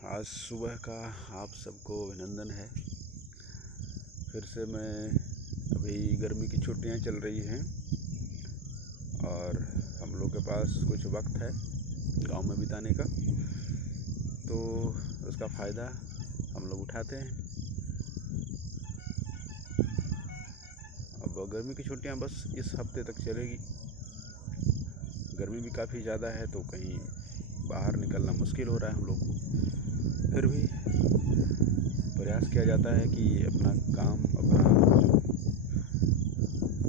आज सुबह का आप सबको अभिनंदन है। फिर से मैं अभी गर्मी की छुट्टियां चल रही हैं और हम लोग के पास कुछ वक्त है गांव में बिताने का, तो उसका फ़ायदा हम लोग उठाते हैं। अब गर्मी की छुट्टियां बस इस हफ्ते तक चलेगी। गर्मी भी काफ़ी ज़्यादा है तो कहीं बाहर निकलना मुश्किल हो रहा है हम लोग को। फिर भी प्रयास किया जाता है कि अपना काम, अपना जो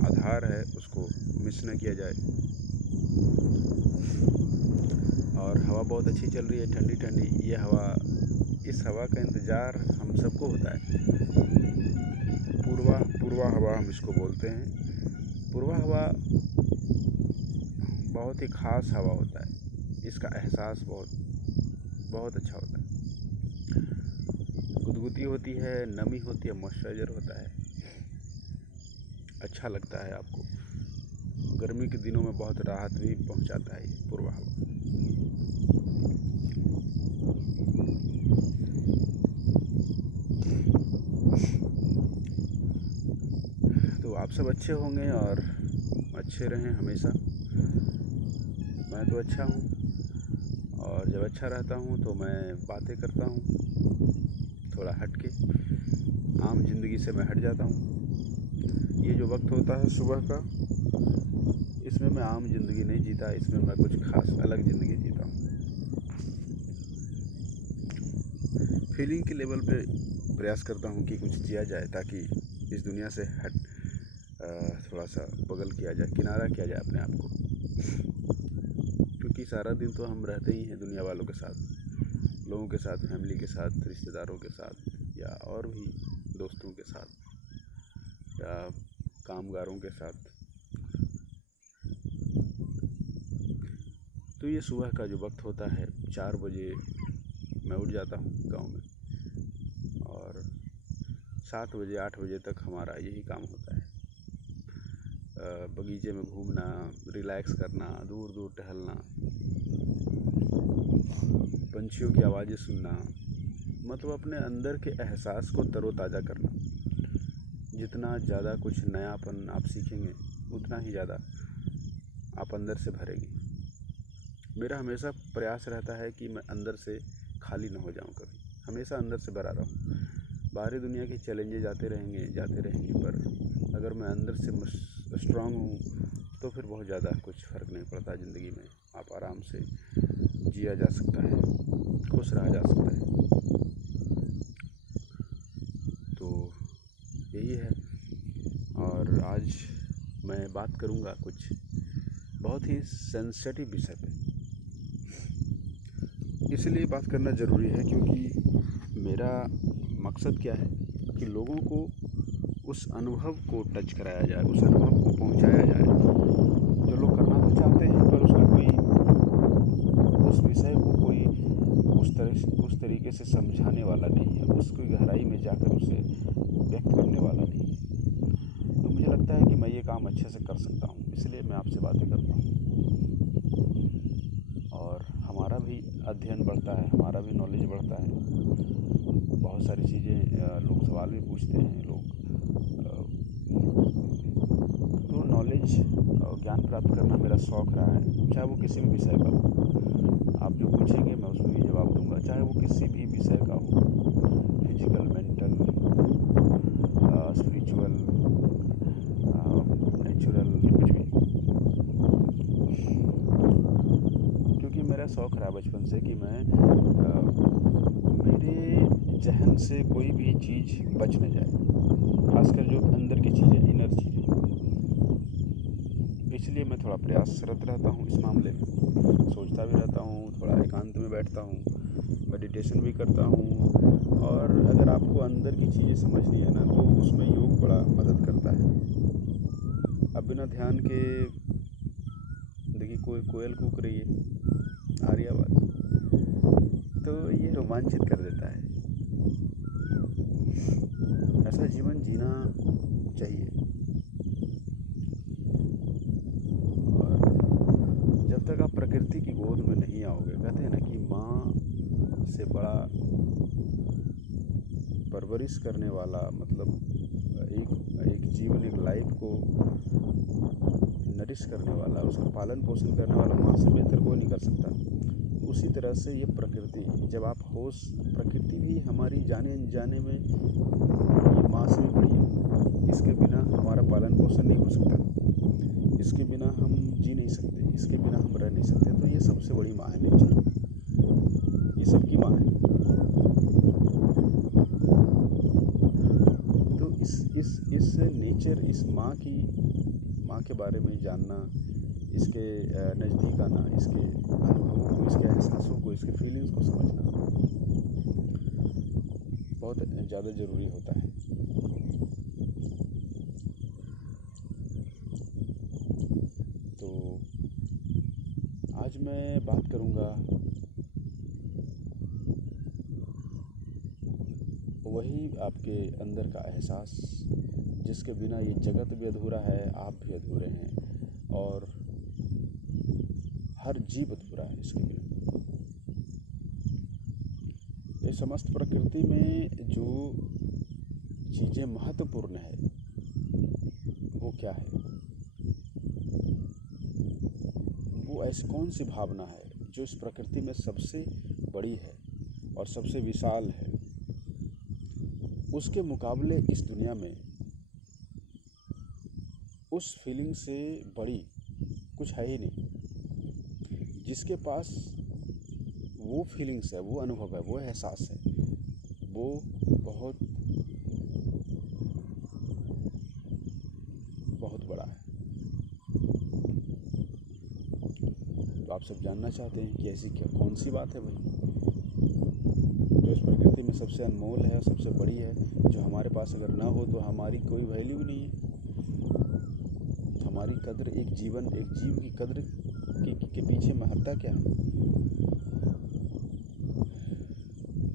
आधार है उसको मिस न किया जाए। और हवा बहुत अच्छी चल रही है, ठंडी ठंडी ये हवा। इस हवा का इंतज़ार हम सबको होता है। पूर्वा हवा हम इसको बोलते हैं। पूर्वा हवा बहुत ही ख़ास हवा होता है। इसका एहसास बहुत अच्छा होता है। गुदगुदी होती है, नमी होती है, मॉइस्चराइज़र होता है। अच्छा लगता है आपको। गर्मी के दिनों में बहुत राहत भी पहुंचाता है ये पूर्वा हवा। तो आप सब अच्छे होंगे और अच्छे रहें हमेशा। मैं तो अच्छा हूँ और जब अच्छा रहता हूँ तो मैं बातें करता हूँ थोड़ा हट के। आम जिंदगी से मैं हट जाता हूँ। ये जो वक्त होता है सुबह का, इसमें मैं आम जिंदगी नहीं जीता, इसमें मैं कुछ खास अलग ज़िंदगी जीता हूँ। फीलिंग के लेवल पे प्रयास करता हूँ कि कुछ जिया जाए ताकि इस दुनिया से हट थोड़ा सा बगल किया जाए, किनारा किया जाए अपने आप को। क्योंकि सारा दिन तो हम रहते ही हैं दुनिया वालों के साथ, लोगों के साथ, फैमिली के साथ, रिश्तेदारों के साथ या और भी दोस्तों के साथ या कामगारों के साथ। तो ये सुबह का जो वक्त होता है, 4 बजे मैं उठ जाता हूँ गांव में और 7 बजे 8 बजे तक हमारा यही काम होता है। बगीचे में घूमना, रिलैक्स करना, दूर दूर टहलना, पंछियों की आवाज़ें सुनना, मतलब अपने अंदर के एहसास को तरोताज़ा करना। जितना ज़्यादा कुछ नयापन आप सीखेंगे उतना ही ज़्यादा आप अंदर से भरेंगे। मेरा हमेशा प्रयास रहता है कि मैं अंदर से खाली ना हो जाऊं, कभी हमेशा अंदर से भरा रहूं। बाहरी दुनिया के चैलेंजेस जाते रहेंगे, पर अगर मैं अंदर से स्ट्रांग हूँ तो फिर बहुत ज़्यादा कुछ फ़र्क नहीं पड़ता ज़िंदगी में। आप आराम से जिया जा सकता है, खुश रहा जा सकता है। तो यही है। और आज मैं बात करूँगा कुछ बहुत ही सेंसिटिव विषय पे। इसलिए बात करना ज़रूरी है क्योंकि मेरा मकसद क्या है कि लोगों को उस अनुभव को टच कराया जाए, उस अनुभव को पहुंचाया जाए जो लोग करना तो चाहते हैं, पर उसका कोई उस विषय को कोई उस तरीके से समझाने वाला नहीं है, उसकी गहराई में जाकर उसे व्यक्त करने वाला नहीं है। तो मुझे लगता है कि मैं ये काम अच्छे से कर सकता हूँ, इसलिए मैं आपसे बातें करता हूँ। और हमारा भी अध्ययन बढ़ता है, हमारा भी नॉलेज बढ़ता है। बहुत सारी चीज़ें लोग सवाल भी पूछते हैं लोग। तो नॉलेज और ज्ञान प्राप्त करना मेरा शौक़ रहा है, चाहे वो किसी भी विषय का हो। आप जो पूछेंगे मैं उसमें भी जवाब दूंगा, चाहे वो किसी भी विषय का हो, फिजिकल, मेंटल, स्पिरिचुअल, नेचुरल, कुछ भी। क्योंकि मेरा शौक़ रहा बचपन से कि मैं मेरे जहन से कोई भी चीज़ बच न जाए, खासकर जो अंदर की चीज़ें, इनर चीज़ें। इसलिए मैं थोड़ा प्रयासरत रहता हूँ इस मामले में, सोचता भी रहता हूँ, थोड़ा एकांत में बैठता हूँ, मेडिटेशन भी करता हूँ। और अगर आपको अंदर की चीज़ें समझनी है ना, तो उसमें योग बड़ा मदद करता है। अब बिना ध्यान के देखिए कोई कोयल कूक रही है, आ रही आवाज़, तो ये रोमांचित कर देता है। ऐसा जीवन जीना चाहिए। और जब तक आप प्रकृति की गोद में नहीं आओगे, कहते हैं ना कि माँ से बड़ा परवरिश करने वाला, मतलब एक एक जीवन, एक लाइफ को नरिश करने वाला, उसका पालन पोषण करने वाला माँ से बेहतर कोई नहीं कर सकता। उसी तरह से ये प्रकृति, जब आप होश, प्रकृति भी हमारी जाने अनजाने में ये माँ से भी बड़ी है। इसके बिना हमारा पालन पोषण नहीं हो सकता, इसके बिना हम जी नहीं सकते, इसके बिना हम रह नहीं सकते। तो ये सबसे बड़ी माँ है नेचर, ये सबकी माँ है। तो इस नेचर, इस माँ के बारे में जानना, इसके नज़दीक आना, इसके अनुभवों को, इसके एहसासों को, इसके फीलिंग्स को समझना बहुत ज़्यादा ज़रूरी होता है। तो आज मैं बात करूँगा वही आपके अंदर का एहसास, जिसके बिना ये जगत भी अधूरा है, आप भी अधूरे हैं, और हर जीव अधूरा है इसके बिना। ये समस्त प्रकृति में जो चीज़ें महत्वपूर्ण है वो क्या है? वो ऐसी कौन सी भावना है जो इस प्रकृति में सबसे बड़ी है और सबसे विशाल है? उसके मुकाबले इस दुनिया में उस फीलिंग से बड़ी कुछ है ही नहीं। जिसके पास वो फीलिंग्स है, वो अनुभव है, वो एहसास है, वो बहुत बहुत बड़ा है। तो आप सब जानना चाहते हैं कि ऐसी कौन सी बात है भाई, जो इस प्रकृति में सबसे अनमोल है और सबसे बड़ी है, जो हमारे पास अगर ना हो तो हमारी कोई वैल्यू भी नहीं है। हमारी कद्र, एक जीव की कद्र के पीछे महत्ता क्या है?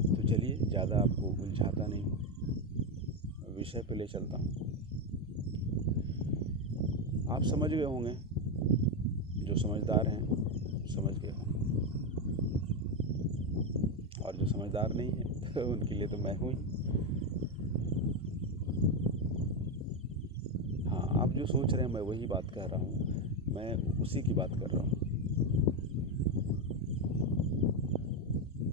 तो चलिए, ज़्यादा आपको उलझाता नहीं, विषय पे ले चलता हूँ। आप समझ गए होंगे, जो समझदार हैं समझ गए होंगे, और जो समझदार नहीं है तो उनके लिए तो मैं हूँ ही। हाँ, आप जो सोच रहे हैं मैं वही बात कह रहा हूँ, मैं उसी की बात कर रहा हूँ।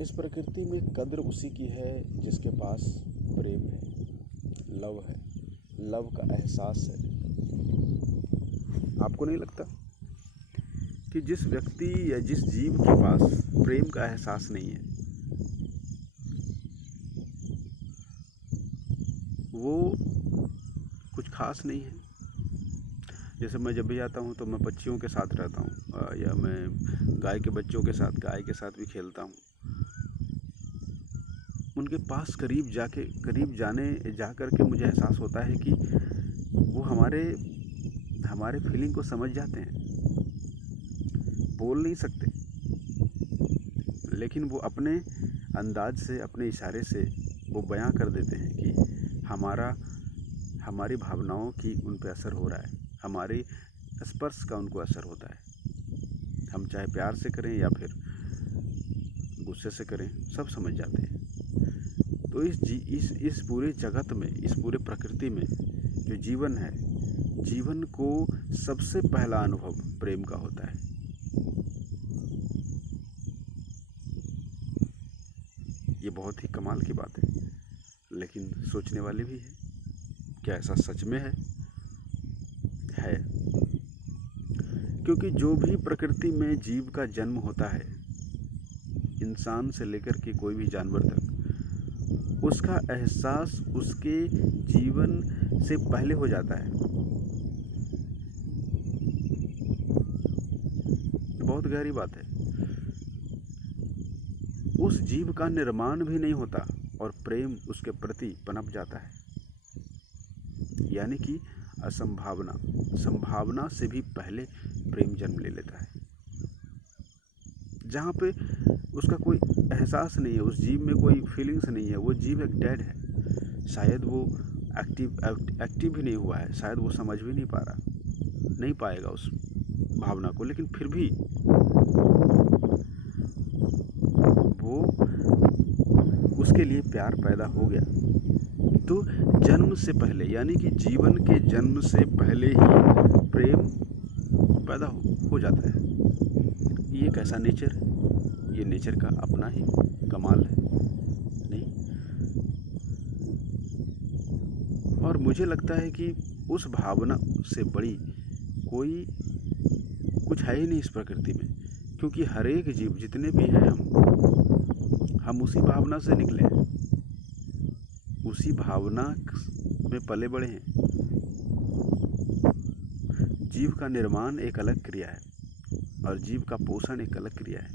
इस प्रकृति में कद्र उसी की है जिसके पास प्रेम है, लव है, लव का एहसास है। आपको नहीं लगता कि जिस व्यक्ति या जिस जीव के पास प्रेम का एहसास नहीं है, वो कुछ खास नहीं है? जैसे मैं जब भी आता हूँ तो मैं पक्षियों के साथ रहता हूँ, या मैं गाय के बच्चों के साथ, गाय के साथ भी खेलता हूँ। उनके पास करीब जा कर के मुझे एहसास होता है कि वो हमारे फीलिंग को समझ जाते हैं। बोल नहीं सकते, लेकिन वो अपने अंदाज से, अपने इशारे से वो बयां कर देते हैं कि हमारी भावनाओं की उन पे असर हो रहा है, हमारे स्पर्श का उनको असर होता है। हम चाहे प्यार से करें या फिर गुस्से से करें, सब समझ जाते हैं। तो इस पूरे जगत में, इस पूरे प्रकृति में जो जीवन है, जीवन को सबसे पहला अनुभव प्रेम का होता है। ये बहुत ही कमाल की बात है, लेकिन सोचने वाली भी है। क्या ऐसा सच में है? क्योंकि जो भी प्रकृति में जीव का जन्म होता है, इंसान से लेकर के कोई भी जानवर तक, उसका एहसास उसके जीवन से पहले हो जाता है। बहुत गहरी बात है। उस जीव का निर्माण भी नहीं होता और प्रेम उसके प्रति पनप जाता है। यानी कि संभावना से भी पहले प्रेम जन्म ले लेता है। जहाँ पे उसका कोई एहसास नहीं है, उस जीव में कोई फीलिंग्स नहीं है, वो जीव एक डेड है। शायद वो एक्टिव भी नहीं हुआ है, शायद वो समझ भी नहीं पाएगा उस भावना को, लेकिन फिर भी वो उसके लिए प्यार पैदा हो गया। तो जन्म से पहले यानी कि जीवन के जन्म से पहले ही प्रेम पैदा हो जाता है। ये कैसा नेचर है? ये नेचर का अपना ही कमाल है, नहीं? और मुझे लगता है कि उस भावना से बड़ी कोई कुछ है ही नहीं इस प्रकृति में, क्योंकि हर एक जीव जितने भी हैं हम उसी भावना से निकले हैं, उसी भावना में पले बड़े हैं। जीव का निर्माण एक अलग क्रिया है और जीव का पोषण एक अलग क्रिया है।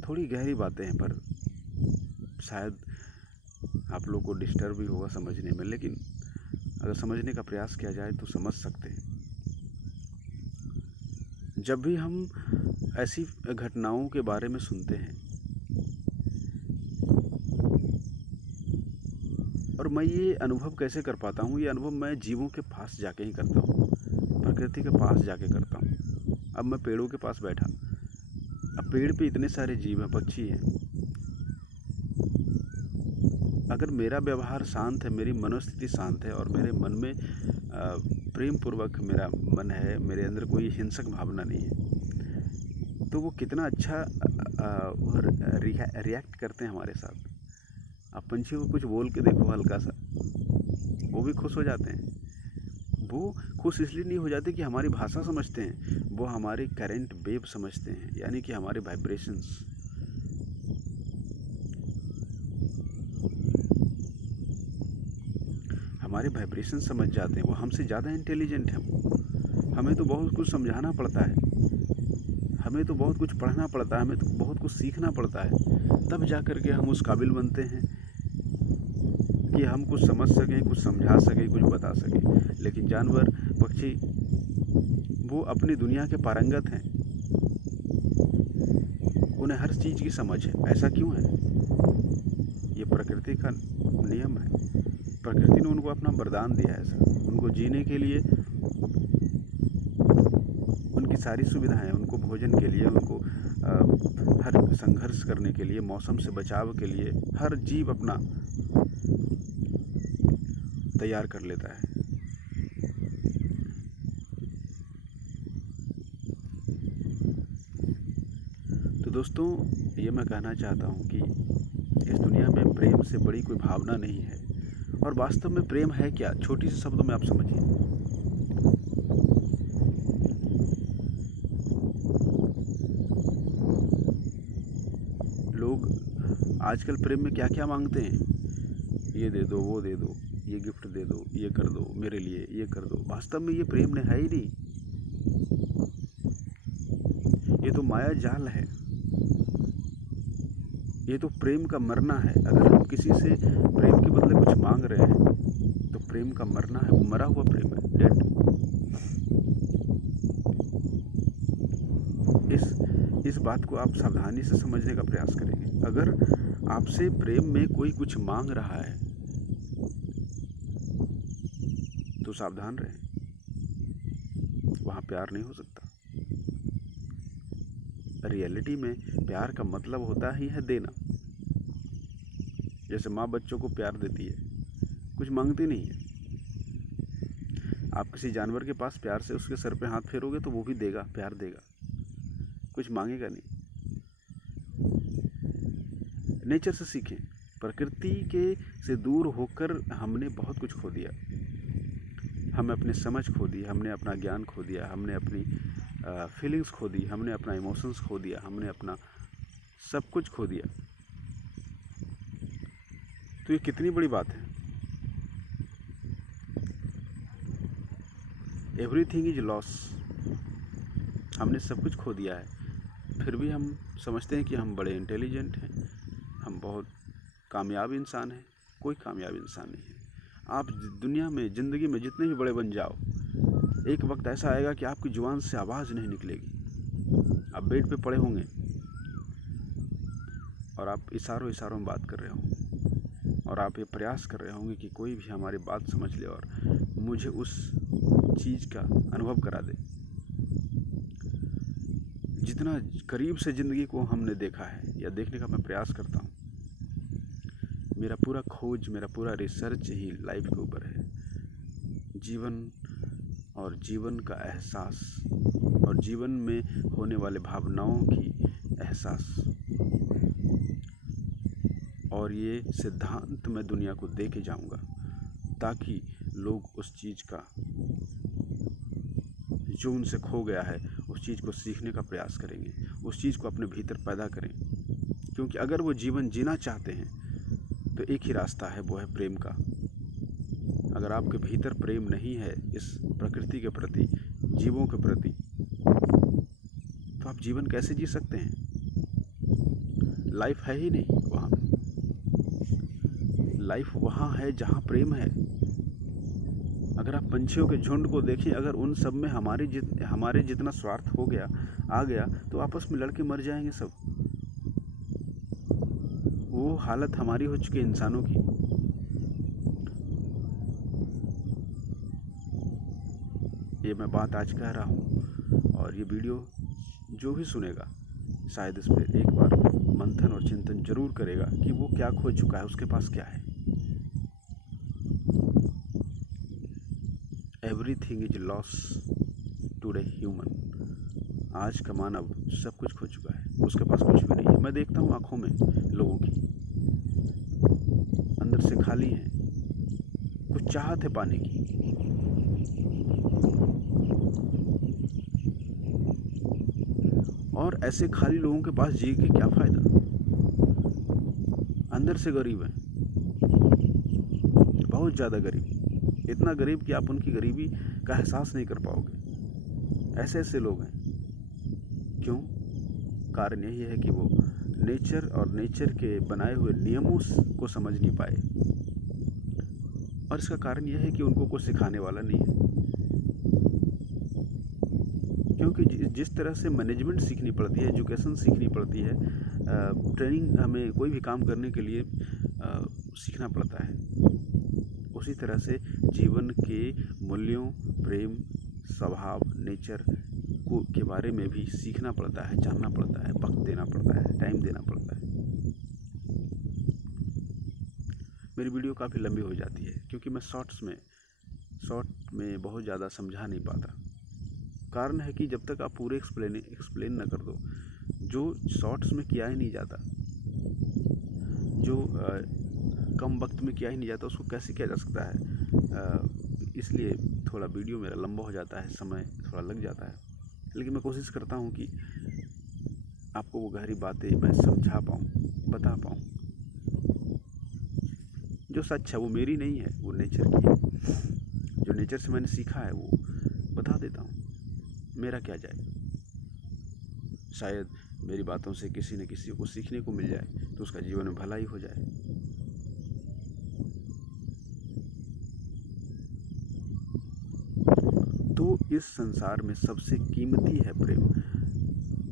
थोड़ी गहरी बातें हैं, पर शायद आप लोग को डिस्टर्ब भी होगा समझने में, लेकिन अगर समझने का प्रयास किया जाए तो समझ सकते हैं। जब भी हम ऐसी घटनाओं के बारे में सुनते हैं, और मैं ये अनुभव कैसे कर पाता हूँ, ये अनुभव मैं जीवों के पास जाके ही करता हूँ, प्रकृति के पास जाके करता हूँ। अब मैं पेड़ों के पास बैठा, अब पेड़ पे इतने सारे जीव हैं, पक्षी हैं। अगर मेरा व्यवहार शांत है, मेरी मनोस्थिति शांत है और मेरे मन में प्रेम पूर्वक मेरा मन है, मेरे अंदर कोई हिंसक भावना नहीं है, तो वो कितना अच्छा रिएक्ट करते हैं हमारे साथ। आप पंछी को कुछ बोल के देखो हल्का सा, वो भी खुश हो जाते हैं। वो खुश इसलिए नहीं हो जाते कि हमारी भाषा समझते हैं, वो हमारे करंट वेव समझते हैं, यानी कि हमारे वाइब्रेशंस। हमारे वाइब्रेशन समझ जाते हैं, वो हमसे ज़्यादा इंटेलिजेंट हैं। हमें तो बहुत कुछ समझाना पड़ता है, हमें तो बहुत कुछ पढ़ना पड़ता है, हमें तो बहुत कुछ सीखना पड़ता है, तब जा कर के हम उस काबिल बनते हैं कि हम कुछ समझ सकें, कुछ समझा सकें, कुछ बता सकें। लेकिन जानवर, पक्षी, वो अपनी दुनिया के पारंगत हैं, उन्हें हर चीज़ की समझ है। ऐसा क्यों है? ये प्रकृति का नियम है। प्रकृति ने उनको अपना वरदान दिया है। ऐसा उनको जीने के लिए उनकी सारी सुविधाएं, उनको भोजन के लिए, उनको हर संघर्ष करने के लिए, मौसम से बचाव के लिए हर जीव अपना तैयार कर लेता है। तो दोस्तों, ये मैं कहना चाहता हूँ कि इस दुनिया में प्रेम से बड़ी कोई भावना नहीं है। और वास्तव में प्रेम है क्या? छोटी सी शब्दों में आप समझिए। लोग आजकल प्रेम में क्या क्या मांगते हैं? ये दे दो, वो दे दो, ये गिफ्ट दे दो, ये कर दो मेरे लिए, ये कर दो। वास्तव में ये प्रेम है ही नहीं, ये तो माया जाल है, ये तो प्रेम का मरना है। अगर हम किसी से प्रेम के बदले कुछ मांग रहे हैं तो प्रेम का मरना है, वो मरा हुआ प्रेम है, डेड। इस बात को आप सावधानी से समझने का प्रयास करेंगे। अगर आपसे प्रेम में कोई कुछ मांग रहा है तो सावधान रहें, वहाँ प्यार नहीं हो सकता। रियलिटी में प्यार का मतलब होता ही है देना। जैसे माँ बच्चों को प्यार देती है, कुछ मांगती नहीं है। आप किसी जानवर के पास प्यार से उसके सर पे हाथ फेरोगे तो वो भी देगा, प्यार देगा, कुछ मांगेगा नहीं। नेचर से सीखें। प्रकृति के से दूर होकर हमने बहुत कुछ खो दिया। हमने अपनी समझ खो दी, हमने अपना ज्ञान खो दिया, हमने अपनी फीलिंग्स खो दी, हमने अपना इमोशंस खो दिया, हमने अपना सब कुछ खो दिया। तो ये कितनी बड़ी बात है। Everything is loss. हमने सब कुछ खो दिया है, फिर भी हम समझते हैं कि हम बड़े इंटेलिजेंट हैं, हम बहुत कामयाब इंसान हैं। कोई कामयाब इंसान नहीं है। आप दुनिया में, ज़िंदगी में जितने भी बड़े बन जाओ, एक वक्त ऐसा आएगा कि आपकी जुबान से आवाज़ नहीं निकलेगी। आप बेड पे पड़े होंगे और आप इशारों में बात कर रहे होंगे और आप ये प्रयास कर रहे होंगे कि कोई भी हमारी बात समझ ले और मुझे उस चीज़ का अनुभव करा दे। जितना करीब से ज़िंदगी को हमने देखा है या देखने का मैं प्रयास करता हूँ, मेरा पूरा खोज, मेरा पूरा रिसर्च ही लाइफ के ऊपर है। जीवन और जीवन का एहसास और जीवन में होने वाले भावनाओं की एहसास, और ये सिद्धांत मैं दुनिया को दे के जाऊँगा ताकि लोग उस चीज़ का जो उनसे खो गया है उस चीज़ को सीखने का प्रयास करेंगे, उस चीज़ को अपने भीतर पैदा करें। क्योंकि अगर वो जीवन जीना चाहते हैं तो एक ही रास्ता है, वो है प्रेम का। अगर आपके भीतर प्रेम नहीं है इस प्रकृति के प्रति, जीवों के प्रति, तो आप जीवन कैसे जी सकते हैं? लाइफ है ही नहीं वहाँ। लाइफ वहाँ है जहाँ प्रेम है। अगर आप पंछियों के झुंड को देखें, अगर उन सब में हमारे जितना स्वार्थ आ गया तो आपस में लड़के मर जाएंगे सब। वो हालत हमारी हो चुकी है इंसानों की। ये मैं बात आज कह रहा हूँ और ये वीडियो जो भी सुनेगा शायद इस पर एक बार मंथन और चिंतन जरूर करेगा कि वो क्या खो चुका है, उसके पास क्या है। Everything is loss today human. आज का मानव सब कुछ खो चुका है, उसके पास कुछ भी नहीं है। मैं देखता हूँ आंखों में लोगों की, अंदर से खाली हैं, कुछ चाहत है पाने की। और ऐसे खाली लोगों के पास जी के क्या फायदा? अंदर से गरीब हैं, बहुत ज़्यादा गरीब, इतना गरीब कि आप उनकी गरीबी का एहसास नहीं कर पाओगे। ऐसे ऐसे लोग हैं। क्यों? कारण यही है कि वो नेचर और नेचर के बनाए हुए नियमों को समझ नहीं पाए। और इसका कारण यह है कि उनको कुछ सिखाने वाला नहीं है। क्योंकि जिस तरह से मैनेजमेंट सीखनी पड़ती है, एजुकेशन सीखनी पड़ती है, ट्रेनिंग हमें कोई भी काम करने के लिए सीखना पड़ता है, उसी तरह से जीवन के मूल्यों, प्रेम, स्वभाव, नेचर के बारे में भी सीखना पड़ता है, जानना पड़ता है, वक्त देना पड़ता है, टाइम देना पड़ता है। मेरी वीडियो काफ़ी लंबी हो जाती है क्योंकि मैं शॉर्ट में बहुत ज़्यादा समझा नहीं पाता। कारण है कि जब तक आप पूरे एक्सप्लेन न कर दो, जो शॉर्ट्स में किया ही नहीं जाता, जो कम वक्त में किया ही नहीं जाता, उसको कैसे किया जा सकता है। इसलिए थोड़ा वीडियो मेरा लंबा हो जाता है, समय थोड़ा लग जाता है। लेकिन मैं कोशिश करता हूँ कि आपको वो गहरी बातें मैं समझा पाऊँ, बता पाऊँ। जो सच है वो मेरी नहीं है, वो नेचर की है। जो नेचर से मैंने सीखा है वो बता देता हूँ। मेरा क्या जाए, शायद मेरी बातों से किसी न किसी को सीखने को मिल जाए तो उसका जीवन में भलाई हो जाए। तो इस संसार में सबसे कीमती है प्रेम।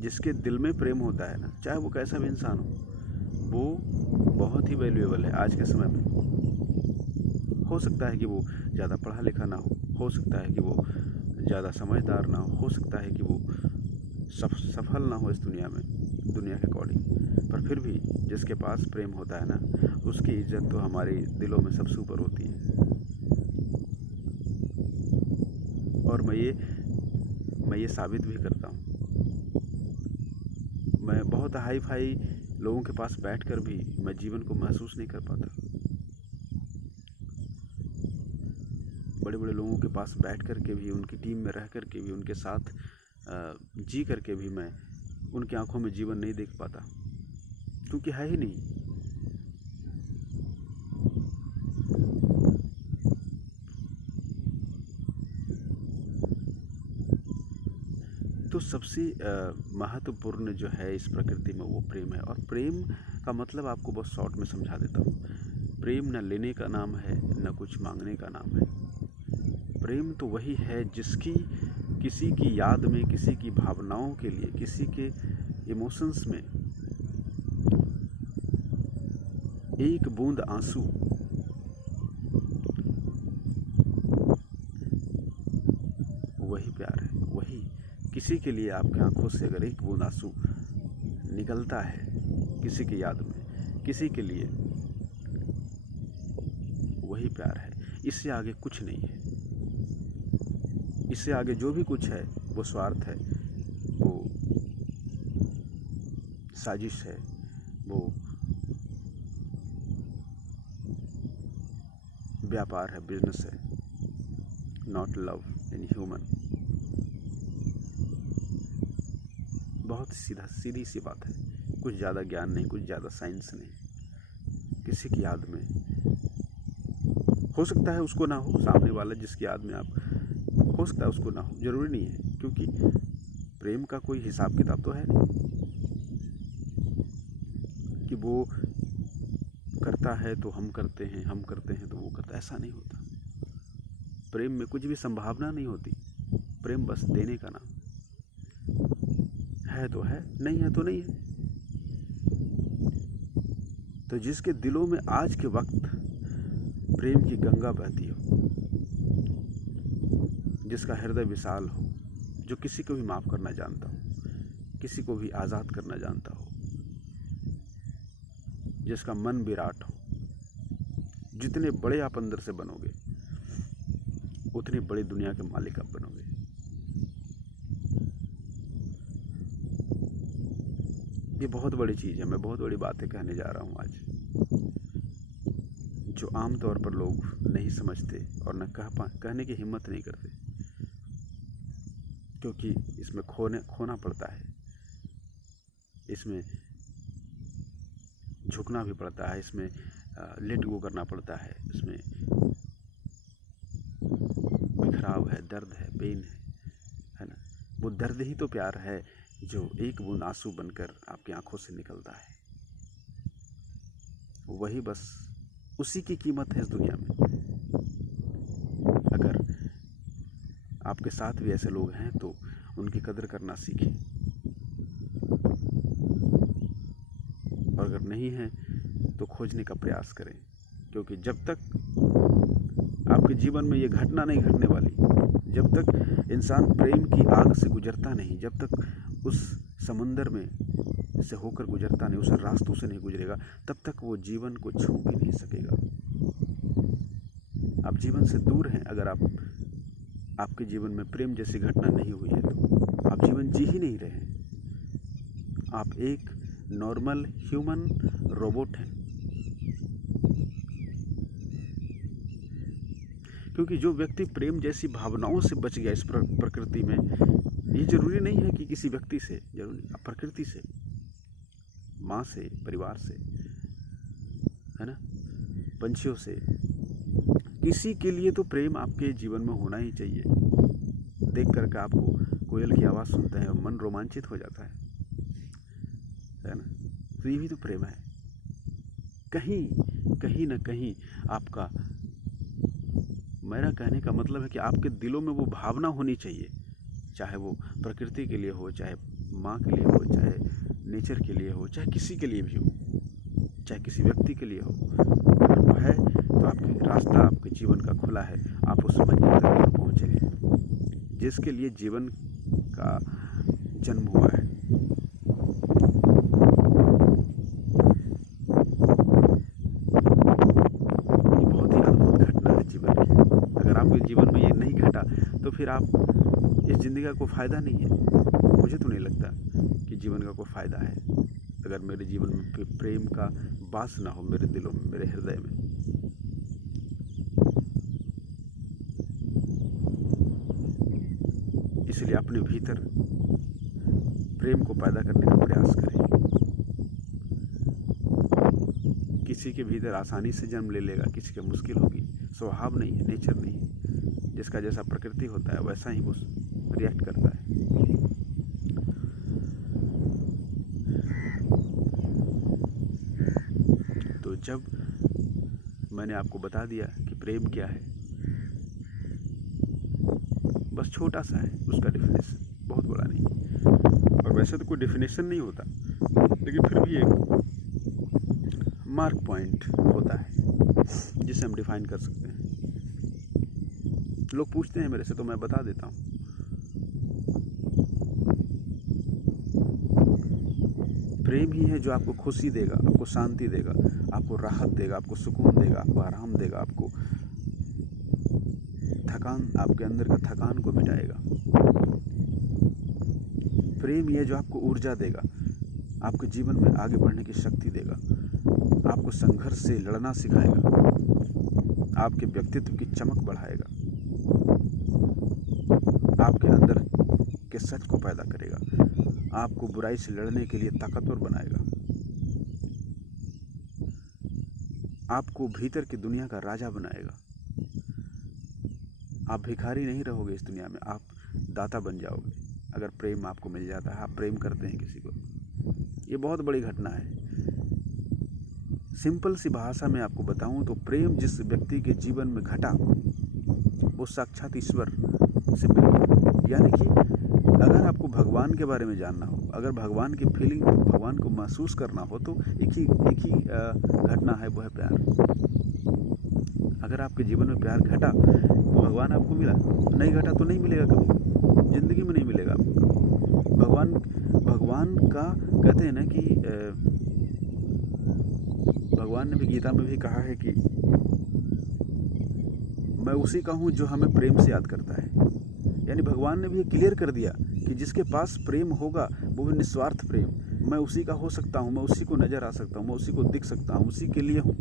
जिसके दिल में प्रेम होता है ना, चाहे वो कैसा भी इंसान हो, वो बहुत ही वैल्यूएबल है आज के समय में। हो सकता है कि वो ज़्यादा पढ़ा लिखा ना हो सकता है कि वो ज़्यादा समझदार ना हो सकता है कि वो सफल ना हो इस दुनिया में, दुनिया के अकॉर्डिंग, पर फिर भी जिसके पास प्रेम होता है ना, उसकी इज्जत तो हमारे दिलों में सबसे ऊपर होती है। और मैं ये साबित भी करता हूँ। मैं बहुत हाई फाई लोगों के पास बैठकर भी मैं जीवन को महसूस नहीं कर पाता। बड़े बड़े लोगों के पास बैठ कर के भी, उनकी टीम में रह कर के भी, उनके साथ जी करके भी मैं उनकी आंखों में जीवन नहीं देख पाता, क्योंकि है ही नहीं। तो सबसे महत्वपूर्ण जो है इस प्रकृति में वो प्रेम है। और प्रेम का मतलब आपको बहुत शॉर्ट में समझा देता हूँ। प्रेम न लेने का नाम है, न कुछ मांगने का नाम है। प्रेम तो वही है जिसकी किसी की याद में, किसी की भावनाओं के लिए, किसी के इमोशंस में एक बूंद आंसू, वही प्यार है, वही किसी के लिए आपकी आंखों से अगर एक बूंद आंसू निकलता है किसी की याद में, किसी के लिए, वही प्यार है। इससे आगे कुछ नहीं है। इससे आगे जो भी कुछ है वो स्वार्थ है, वो साजिश है, वो व्यापार है, बिजनेस है। Not love in human. बहुत सीधी सी बात है। कुछ ज़्यादा ज्ञान नहीं, कुछ ज़्यादा साइंस नहीं। किसी की याद में हो सकता है उसको ना हो, सामने वाला जिसकी याद में आप, हो सकता है उसको ना हो, जरूरी नहीं है, क्योंकि प्रेम का कोई हिसाब किताब तो है नहीं कि वो करता है तो हम करते हैं, हम करते हैं तो वो करता है। ऐसा नहीं होता। प्रेम में कुछ भी संभावना नहीं होती। प्रेम बस देने का नाम है तो है, नहीं है तो नहीं है। तो जिसके दिलों में आज के वक्त प्रेम की गंगा बहती हो, जिसका हृदय विशाल हो, जो किसी को भी माफ करना जानता हो, किसी को भी आजाद करना जानता हो, जिसका मन विराट हो, जितने बड़े आप अंदर से बनोगे उतनी बड़ी दुनिया के मालिक आप बनोगे। ये बहुत बड़ी चीज़ है। मैं बहुत बड़ी बातें कहने जा रहा हूँ आज, जो आमतौर पर लोग नहीं समझते और न कहने की हिम्मत नहीं करते, क्योंकि इसमें खोना पड़ता है, इसमें झुकना भी पड़ता है, इसमें लेट गो करना पड़ता है, इसमें बिखराव है, दर्द है, पेन है ना। वो दर्द ही तो प्यार है जो एक बूंद आंसू बनकर आपकी आंखों से निकलता है। वही बस उसी की कीमत है इस दुनिया में। अगर आपके साथ भी ऐसे लोग हैं तो उनकी कदर करना सीखें, और अगर नहीं है तो खोजने का प्रयास करें, क्योंकि जब तक आपके जीवन में ये घटना नहीं घटने वाली, जब तक इंसान प्रेम की आग से गुजरता नहीं, जब तक उस समुंदर में से होकर गुजरता नहीं, उस रास्तों से नहीं गुजरेगा, तब तक वो जीवन को छू भी नहीं सकेगा। आप जीवन से दूर हैं। अगर आपके जीवन में प्रेम जैसी घटना नहीं हुई है तो आप जीवन जी ही नहीं रहे। आप एक नॉर्मल ह्यूमन रोबोट हैं। क्योंकि जो व्यक्ति प्रेम जैसी भावनाओं से बच गया इस प्रकृति में, ये जरूरी नहीं है कि किसी व्यक्ति से, जरूरी प्रकृति से, माँ से, परिवार से, है ना, पंछियों से, किसी के लिए तो प्रेम आपके जीवन में होना ही चाहिए। देख करके आपको कोयल की आवाज़ सुनते हैं और मन रोमांचित हो जाता है ना। तो ये भी तो प्रेम है। कहीं ना कहीं आपका, मेरा कहने का मतलब है कि आपके दिलों में वो भावना होनी चाहिए, चाहे वो प्रकृति के लिए हो, चाहे माँ के लिए हो, चाहे नेचर के लिए हो, चाहे किसी के लिए भी हो, चाहे किसी व्यक्ति के लिए हो। अगर वो है तो आपके रास्ता आपके जीवन का खुला है, आप उस मंजिल तक पहुँचेंगे जिसके लिए जीवन का जन्म हुआ है। ये बहुत ही अद्भुत घटना है जीवन की। अगर आपके जीवन में ये नहीं घटा तो फिर आप इस जिंदगी को फ़ायदा नहीं है। मुझे तो नहीं लगता कि जीवन का कोई फ़ायदा है अगर मेरे जीवन में प्रेम का वास ना हो, मेरे दिलों में, मेरे हृदय में। इसलिए अपने भीतर प्रेम को पैदा करने का प्रयास करें। किसी के भीतर आसानी से जन्म ले लेगा, किसी के मुश्किल होगी। स्वभाव नहीं है, नेचर नहीं है। जिसका जैसा प्रकृति होता है वैसा ही वो रिएक्ट करता है। तो जब मैंने आपको बता दिया कि प्रेम क्या है, बस छोटा सा है उसका डेफिनेशन, बहुत बड़ा नहीं। और वैसे तो कोई डेफिनेशन नहीं होता, लेकिन फिर भी एक मार्क पॉइंट होता है जिसे हम डिफाइन कर सकते हैं। लोग पूछते हैं मेरे से तो मैं बता देता हूँ। प्रेम ही है जो आपको खुशी देगा, आपको शांति देगा, आपको राहत देगा, आपको सुकून देगा, आपको आराम देगा, आपको थकान, आपके अंदर का थकान को मिटाएगा। प्रेम ही है जो आपको ऊर्जा देगा, आपके जीवन में आगे बढ़ने की शक्ति देगा, आपको संघर्ष से लड़ना सिखाएगा, आपके व्यक्तित्व की चमक बढ़ाएगा, आपके अंदर के सच को पैदा करेगा, आपको बुराई से लड़ने के लिए ताकतवर बनाएगा, आपको भीतर की दुनिया का राजा बनाएगा। आप भिखारी नहीं रहोगे इस दुनिया में, आप दाता बन जाओगे अगर प्रेम आपको मिल जाता है, आप प्रेम करते हैं किसी को। ये बहुत बड़ी घटना है। सिंपल सी भाषा में आपको बताऊं तो प्रेम जिस व्यक्ति के जीवन में घटा वो साक्षात ईश्वर से मिला। यानी कि अगर आपको भगवान के बारे में जानना हो, अगर भगवान की फीलिंग, भगवान को महसूस करना हो तो एक ही घटना है, वो है प्यार। अगर आपके जीवन में प्यार घटा तो भगवान आपको मिला, नहीं घटा तो नहीं मिलेगा, कभी जिंदगी में नहीं मिलेगा आपको। भगवान का कहते हैं ना कि भगवान ने भी गीता में भी कहा है कि मैं उसी का हूँ जो हमें प्रेम से याद करता है। यानी भगवान ने भी क्लियर कर दिया कि जिसके पास प्रेम होगा वो भी निस्वार्थ प्रेम, मैं उसी का हो सकता हूँ, मैं उसी को नज़र आ सकता हूँ, मैं उसी को दिख सकता हूँ, उसी के लिए हूँ।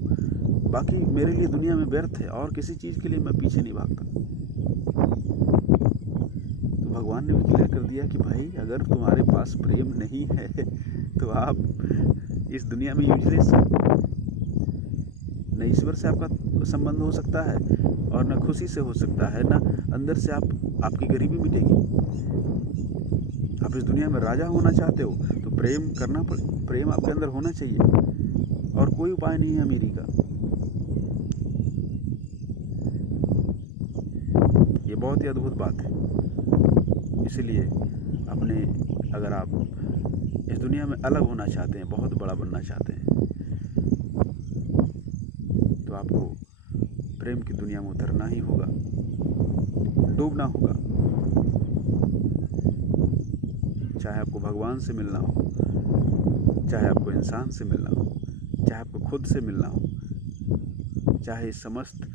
बाकी मेरे लिए दुनिया में व्यर्थ है और किसी चीज़ के लिए मैं पीछे नहीं भागता। तो भगवान ने भी क्लियर कर दिया कि भाई अगर तुम्हारे पास प्रेम नहीं है तो आप इस दुनिया में यूजलेस हो। न ईश्वर से आपका संबंध हो सकता है और न खुशी से हो सकता है, न अंदर से आपकी गरीबी मिटेगी। आप इस दुनिया में राजा होना चाहते हो तो प्रेम करना पड़े, प्रेम आपके अंदर होना चाहिए और कोई उपाय नहीं है अमीरी का। ये बहुत ही अद्भुत बात है। इसलिए अगर आप इस दुनिया में अलग होना चाहते हैं, बहुत बड़ा बनना चाहते हैं, तो आपको प्रेम की दुनिया में उतरना ही होगा, डूबना होगा। चाहे आपको भगवान से मिलना हो, चाहे आपको इंसान से मिलना हो, चाहे आपको खुद से मिलना हो, चाहे समस्त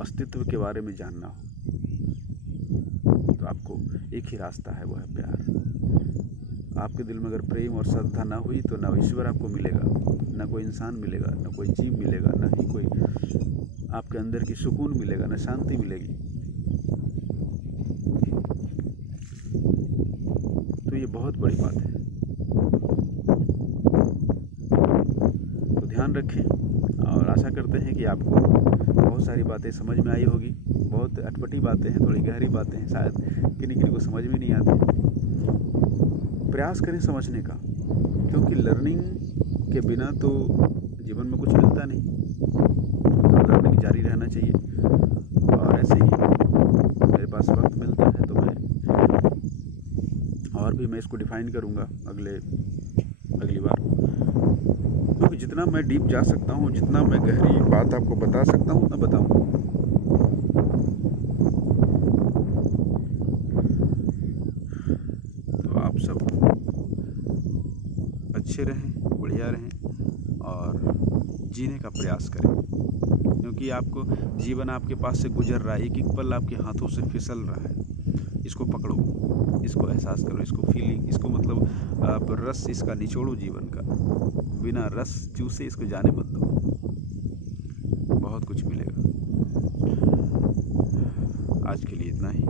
अस्तित्व के बारे में जानना हो, तो आपको एक ही रास्ता है, वो है प्यार। आपके दिल में अगर प्रेम और श्रद्धा ना हुई तो ना ईश्वर आपको मिलेगा, ना कोई इंसान मिलेगा, ना कोई जीव मिलेगा, ना ही कोई आपके अंदर की सुकून मिलेगा, ना शांति मिलेगी। तो ये बहुत बड़ी बात है। तो ध्यान रखें और आशा करते हैं कि आपको बहुत सारी बातें समझ में आई होगी। बहुत अटपटी बातें हैं, थोड़ी गहरी बातें हैं, शायद किन्हीं को समझ में नहीं आती। प्रयास करें समझने का, क्योंकि लर्निंग के बिना तो जीवन में कुछ मिलता नहीं। तो लर्निंग जारी रहना चाहिए। और ऐसे ही मेरे पास वक्त मिलता है तो मैं इसको डिफाइन करूँगा अगली बार। क्योंकि जितना मैं डीप जा सकता हूँ, जितना मैं गहरी बात आपको बता सकता हूँ उतना बताऊँगा। तो आप सब अच्छे रहें, बढ़िया रहें और जीने का प्रयास करें, क्योंकि आपको जीवन आपके पास से गुजर रहा है, एक एक पल आपके हाथों से फिसल रहा है। इसको पकड़ो, इसको एहसास करो, इसको फीलिंग, इसको मतलब आप रस इसका निचोड़ो जीवन का। बिना रस चूसे इसको जाने मत दो, बहुत कुछ मिलेगा। आज के लिए इतना ही।